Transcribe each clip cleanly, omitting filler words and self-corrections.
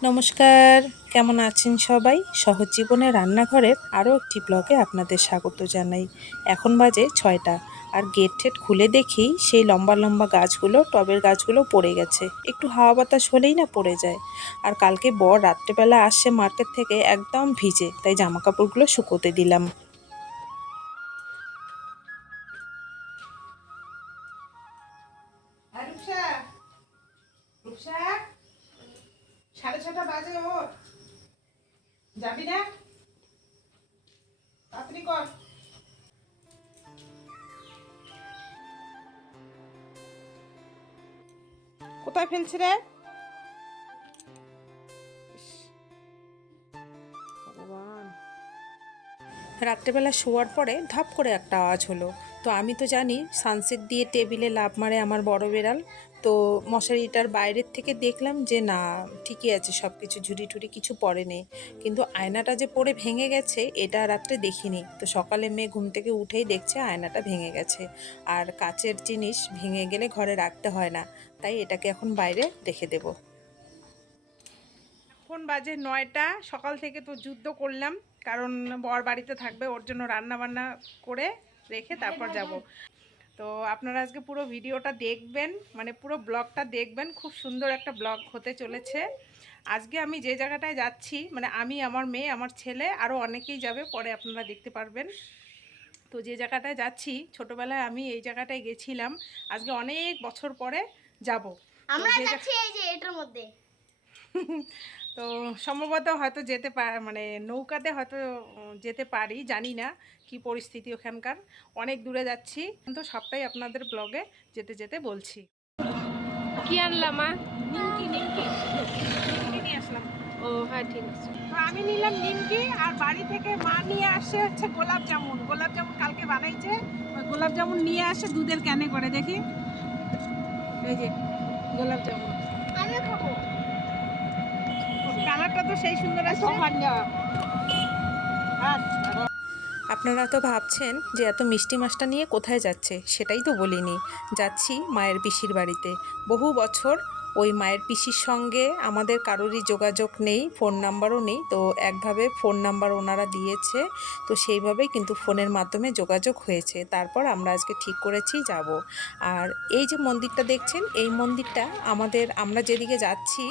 নমস্কার, কেমন আছেন সবাই? সহজ জীবনের রান্নাঘরের আরও একটি ব্লগে আপনাদের স্বাগত জানাই। এখন বাজে 6টা, আর গেট ঠেট খুলে দেখি সেই লম্বা লম্বা গাছগুলো, টবের গাছগুলো পড়ে গেছে। একটু হাওয়া বাতাস হলেই না পড়ে যায়। আর কালকে বর রাত্রেবেলা আসছে মার্কেট থেকে একদম ভিজে, তাই জামা কাপড়গুলো শুকোতে দিলাম। রূপসা, রূপসা, 6:30 বাজে, ওঠ। যাবি না? তাড়াতাড়ি কর। কোথায় ফেলছি রে? ইস, ভগবান। রাত্রেবেলা শোয়ার পরে ধপ করে একটা আওয়াজ হলো। তো আমি তো জানি সানসেট দিয়ে টেবিলে লাফ মারে আমার বড় বেড়াল। তো মশারিটার বাইরের থেকে দেখলাম যে না, ঠিকই আছে, সব কিছু ঝুড়ি টুড়ি কিছু পড়ে নেই। কিন্তু আয়নাটা যে পড়ে ভেঙে গেছে এটা রাত্রে দেখিনি। তো সকালে মেয়ে ঘুম থেকে উঠেই দেখছে আয়নাটা ভেঙে গেছে। আর কাচের জিনিস ভেঙে গেলে ঘরে রাখতে হয় না, তাই এটাকে এখন বাইরে রেখে দেবো। এখন বাজে 9টা। সকাল থেকে তো যুদ্ধ করলাম, কারণ বর বাড়িতে থাকবে, ওর জন্য রান্না বান্না করে রেখে তারপর যাব। তো আপনারা আজকে পুরো ভিডিওটা দেখবেন, মানে পুরো ব্লগটা দেখবেন। খুব সুন্দর একটা ব্লগ হতে চলেছে। আজকে আমি যে জায়গাটায় যাচ্ছি, মানে আমি, আমার মেয়ে, আমার ছেলে, আরও অনেকেই যাবে, পরে আপনারা দেখতে পারবেন। তো যে জায়গাটায় যাচ্ছি, ছোটবেলায় আমি এই জায়গাটায় গেছিলাম। আজকে অনেক বছর পরে যাব। আমরা যাচ্ছি এই যে এটার মধ্যে। তো সম্ভবত হয়তো যেতে মানে নৌকাতে হয়তো যেতে পারি, জানি না কি পরিস্থিতি ওখানকার। অনেক দূরে যাচ্ছি, কিন্তু সবটাই আপনাদের ব্লগে যেতে যেতে বলছি। কি আনলাম মা? নিমকি, নিমকি, নিমকি নিয়ে আসলাম। ও হ্যাঁ, ঠিক আছে। তো আমি নিলাম নিমকি, আর বাড়ি থেকে মা নিয়ে আসে হচ্ছে গোলাপ জামুন। গোলাপ জামুন কালকে বানাইছে, ওই গোলাপ জামুন নিয়ে আসে দুধের ক্যানে করে। দেখি, এই যে গোলাপ জামুন। আমিও খাবো। কালারটা তো সেই সুন্দর আছে। আপনারা তো ভাবছেন যে এত মিষ্টি মাছটা নিয়ে কোথায় যাচ্ছে, সেটাই তো বলিনি। যাচ্ছি মায়ের পিসির বাড়িতে। বহু বছর ওই মায়ের পিসির সঙ্গে আমাদের কারোরই যোগাযোগ নেই, ফোন নাম্বারও নেই। তো একভাবে ফোন নাম্বার ওনারা দিয়েছে, তো সেইভাবেই কিন্তু ফোনের মাধ্যমে যোগাযোগ হয়েছে। তারপর আমরা আজকে ঠিক করেছি যাব। আর এই যে মন্দিরটা দেখছেন, এই মন্দিরটা আমরা যেদিকে যাচ্ছি,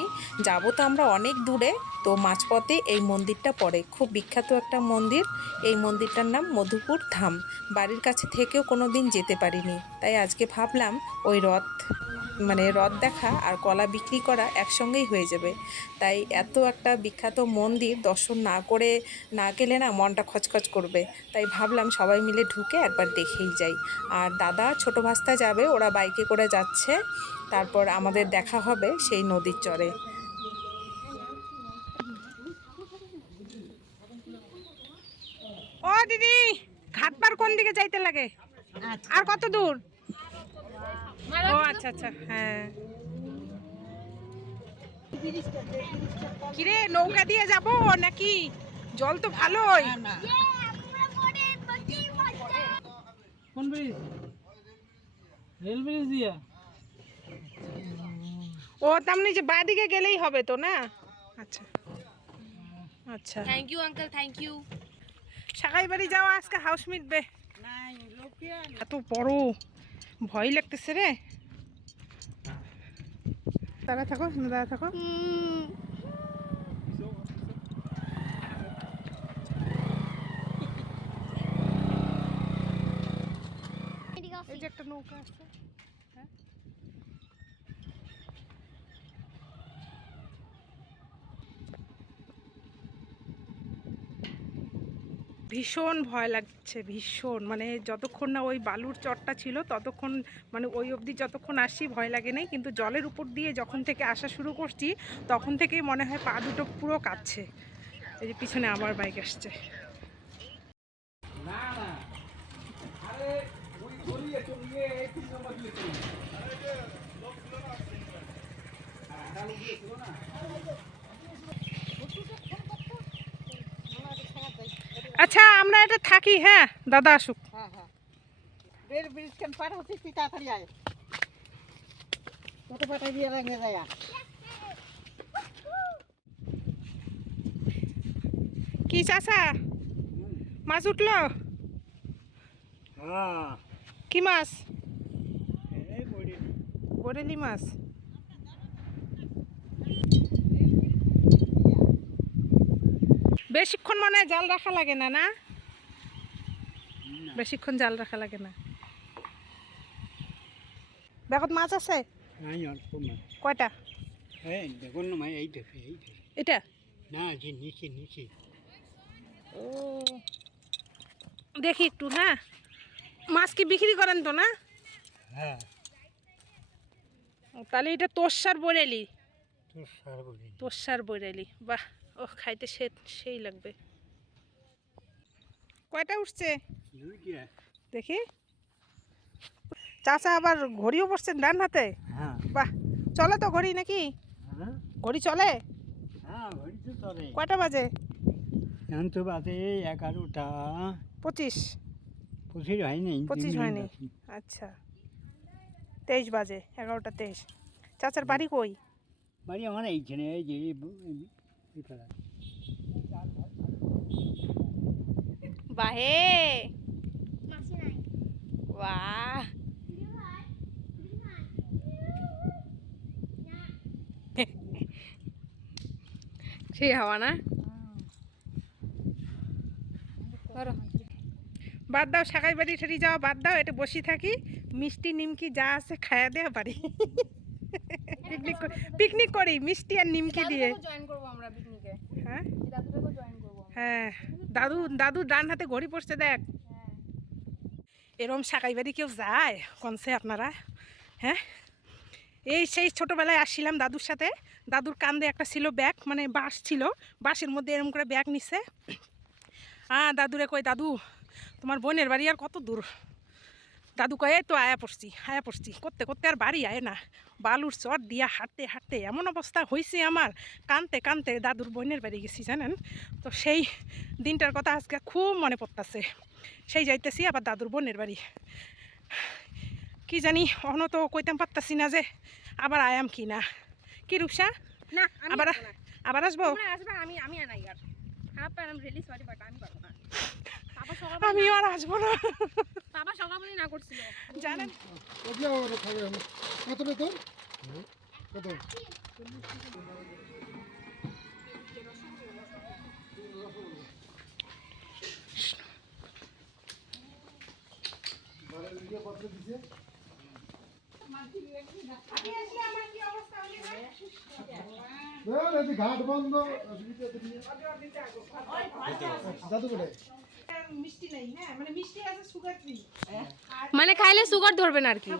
যাব তো আমরা অনেক দূরে। তো মাঝপথে এই মন্দিরটা পড়ে, খুব বিখ্যাত একটা মন্দির। এই মন্দিরটার নাম মধুপুর ধাম। বাড়ির কাছে থেকেও কোনো দিন যেতে পারিনি, তাই আজকে ভাবলাম ওই রথ দেখা আর কলা বিক্রি করা একসঙ্গেই হয়ে যাবে। তাই এত একটা বিখ্যাত মন্দির দর্শন না গেলে না মনটা খচখচ করবে। তাই ভাবলাম সবাই মিলে ঢুকে একবার দেখেই যাই। আর দাদা ছোটো ভাস্তা যাবে, ওরা বাইকে করে যাচ্ছে। তারপর আমাদের দেখা হবে সেই নদীর চরে। ও দিদি, ঘাট পার কোন দিকে যাইতে লাগে? আর কত দূর? ও আচ্ছা আচ্ছা, হ্যাঁ। কিরে, নৌকা দিয়ে যাব নাকি? জল তো ভালোই। কোন ব্রিজ? রেল ব্রিজ দিয়া? ও তার মানে যে বাঁদিকে গেলেই হবে তো, না? আচ্ছা আচ্ছা। Thank you uncle, thank you. সাকাই বাড়ি যাওয়া আজকে হাউস মিটবে। এত বড়, ভয় লাগতেছে রে। দাঁড়া থাকো, দাঁড়া থাকো। এই যে একটা নৌকা আছে, হ্যাঁ। ভীষণ ভয় লাগছে, ভীষণ। মানে যতক্ষণ না ওই বালুর চরটা ছিল ততক্ষণ, মানে ওই অবধি যতক্ষণ আসছি ভয় লাগে নাই, কিন্তু জলের উপর দিয়ে যখন থেকে আসা শুরু করছি তখন থেকেই মনে হয় পা দুটো পুরো কাঁপছে। এই যে পিছনে আবার বাইক আসছে। আচ্ছা, আমরা এটা থাকি, হ্যাঁ, দাদা আসুক। রেল ব্রিজ কেন পার হচ্ছিস তুই, তাড়াতাড়ি আয়। কত পাঠাই দিয়ে লাগে যায়। কি চাচা মাছ উঠলো? হ্যাঁ কি মাছ? এই বড়ি বরেলি মাছ। বেশিক্ষণ মনে হয় জাল রাখা লাগে না, না বেশিক্ষণ জাল রাখা লাগে না। ব্যাগত মাছ আছে নাই অল্প মাছ। কয়টা? এই দেখুন না ভাই, এই দেখে এই দেখে এটা না, যে নিচে নিচে। ও দেখি একটু। হ্যাঁ, মাছ কি বিক্রি করেন তো না? হ্যাঁ ও, তাহলে এটা তোষার বরেলি। তোর সার বলি তোষার বরেলি, বাহ, ও খাইতে সেই লাগবে। কয়টা উঠছে দুইটা। দেখি। চাচা আবার ঘড়িও পড়ছেন ডান হাতে। হ্যাঁ বাহ, চলে তো ঘড়ি নাকি? হ্যাঁ ঘড়ি চলে? হ্যাঁ ঘড়ি তো চলে। কয়টা বাজে? এখন তো বাজে 11টা 25। 25 হয়নি। 25 হয়নি। আচ্ছা, 23 বাজে, 11টা 23। চাচার বাড়ি কই? বাড়ি আমার এইখানে, এই যে এই পাড়া। বাহে, মাসি নাই। বাহ, সেই হাওয়া না? বাদ দাও, সাকাই বাড়ি ঠেড়ি যাও, বাদ দাও, এটা বসি থাকি, মিষ্টি নিমকি যা আছে খায়া দেওয়া পারি। পিকনিক করি মিষ্টি আর নিমকি দিয়ে। জয়েন করবো আমরা পিকনিকে। হ্যাঁ দাদুটাকেও জয়েন করবো। হ্যাঁ, দাদু ডান হাতে ঘড়ি পড়ছে দেখ। এরম সাকাই বাড়ি কেউ যায় কনসে আপনারা? হ্যাঁ, এই সেই ছোটোবেলায় আসছিলাম দাদুর সাথে। দাদুর কান্দে একটা ছিল ব্যাগ, মানে বাঁশ ছিল, বাঁশের মধ্যে এরম করে ব্যাগ নিছে। দাদুরে কই, দাদু তোমার বোনের বাড়ি আর কত দূর? দাদু কয় এই তো আয়া পড়ছি করতে করতে আর বাড়ি আয় না, বালুর চট দিয়া হাঁটতে হাঁটতে এমন অবস্থা হয়েছে আমার, কানতে কানতে দাদুর বোনের বাড়ি গেছি জানেন তো। সেই দিনটার কথা আজকে খুব মনে পড়তেছে। সেই যাইতেছি আবার দাদুর বোনের বাড়ি। কি জানি অহনো তো কইতাম পারতাছি না যে আবার আয়াম কি না। কি রূপসা, না আবার আসবো? তোমরা আসবে, আমি আনাই আর খারাপ পাই, আমি রিলিজ সরি বাট আমি পারবো না। বাবা সকাল আমিও আর আসবো না। বাবা সকালবেলা না করছিল জানেন কত বেতন? কত? ঘাট বন্ধ, দাদু বলে মিষ্টি নেই। হ্যাঁ, মানে মিষ্টি আছে, সুগার ফ্রি। মানে খাইলে সুগার ধরবে না আর কি।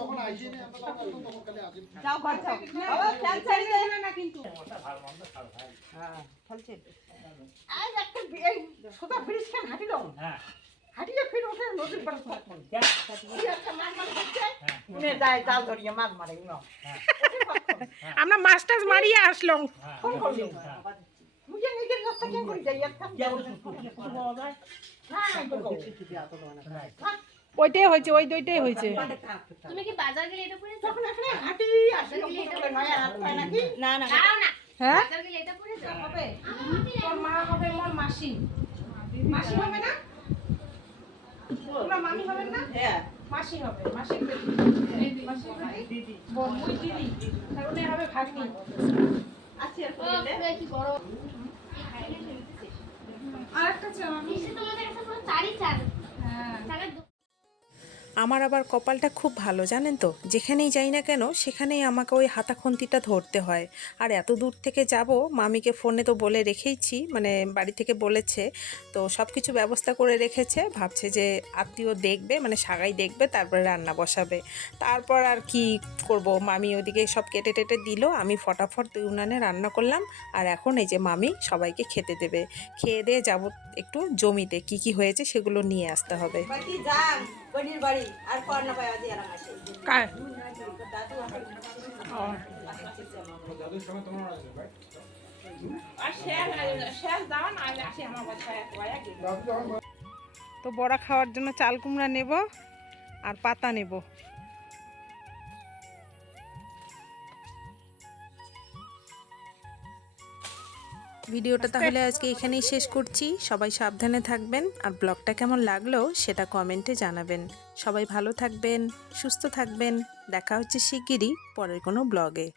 তখন আইসিনি আমরা, তখন খালি আসি। যাও ঘর যাও বাবা, ফ্যান চালিয়ে না কিন্তু আজ একটা এই সোজা ব্রিজ খান হাঁটিল। হাঁটিয়ে ফির ওঠে নদীর পাড়ে থাকুন। এই একটা মাছ মাছ হচ্ছে, উনি যায় জাল ধরিয়ে মাছ মারে উনি। আমরা মাস্টার্স মারিয়ে আসলাম। ফোন করলি মুঝে নিজের রাস্তা কেন করে যাই একটা না ওইটাই হয়েছে, ওই দুইটাই হয়েছে। তুমি কি বাজার গেলে এটা পরে যাও? তখন এখানে হাঁটি আসলো নয়া হাত পায় নাকি না না দাঁড়াও না। হ্যাঁ, বাজার গেলে এটা পরে যাও। হবে। তোর মা হবে মোর মাসি। মাসি হবে না? তোমরা মামি হবেন না? হ্যাঁ মাসি হবে, মাসির বেটি। মাসির বেটি? বোন, মুই দিদি। তার উনি হবে ভাগ্নি। আছে আর ও, পুরো কি গরম। আরেকটা চাও আমি। মিষ্টি তোমাদের কাছে পুরো চারই চার। চারের আমার আবার কপালটা খুব ভালো জানেন তো, যেখানেই যাই না কেন সেখানেই আমাকে ওই হাতা খুন্তিটা ধরতে হয়। আর এত দূর থেকে যাব, মামিকে ফোনে তো বলে রেখেইছি, মানে বাড়ি থেকে বলেছে, তো সব কিছু ব্যবস্থা করে রেখেছে। ভাবছে যে আত্মীয় দেখবে, মানে সাগাই দেখবে, তারপরে রান্না বসাবে। তারপর আর কি করব, মামি ওদিকে সব কেটে টেটে দিল, আমি ফটাফট উনানে রান্না করলাম। আর এখন এই যে মামি সবাইকে খেতে দেবে। খেয়ে দিয়ে যাব একটু জমিতে, কি কি হয়েছে সেগুলো নিয়ে আসতে হবে। বাকি যান বনির বাড়ি আর কোন না পাওয়া দিয়ে আর আসে কার? দাদু আমার তো বড়া খাওয়ার জন্য চাল কুমড়া নেব আর পাতা নেব। ভিডিওটা তাহলে আজকে এখানেই শেষ করছি। সবাই সাবধানে থাকবেন, আর ব্লগটা কেমন লাগলো সেটা কমেন্টে জানাবেন। সবাই ভালো থাকবেন, সুস্থ থাকবেন। দেখা হচ্ছে শিগগিরই পরের কোনো ব্লগে।